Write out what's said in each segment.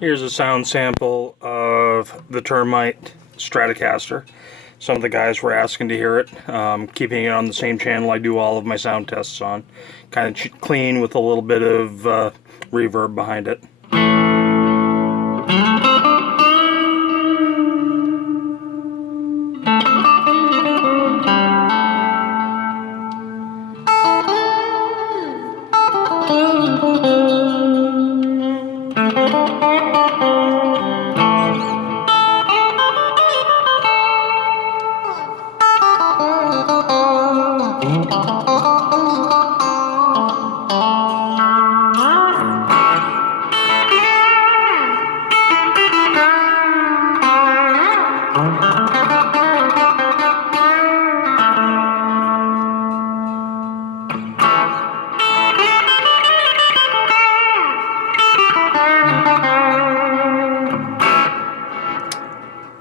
Here's a sound sample of the Termite Stratocaster. Some of the guys were asking to hear it. Keeping it on the same channel I do all of my sound tests on. Kind of clean with a little bit of reverb behind it.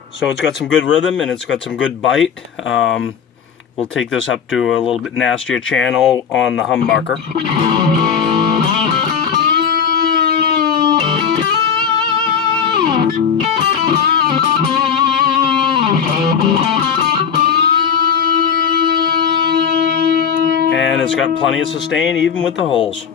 So it's got some good rhythm and it's got some good bite. We'll take this up to a little bit nastier channel on the humbucker. And it's got plenty of sustain even with the holes.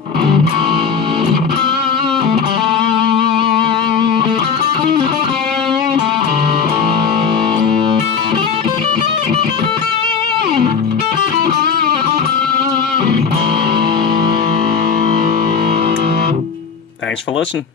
Thanks for listening.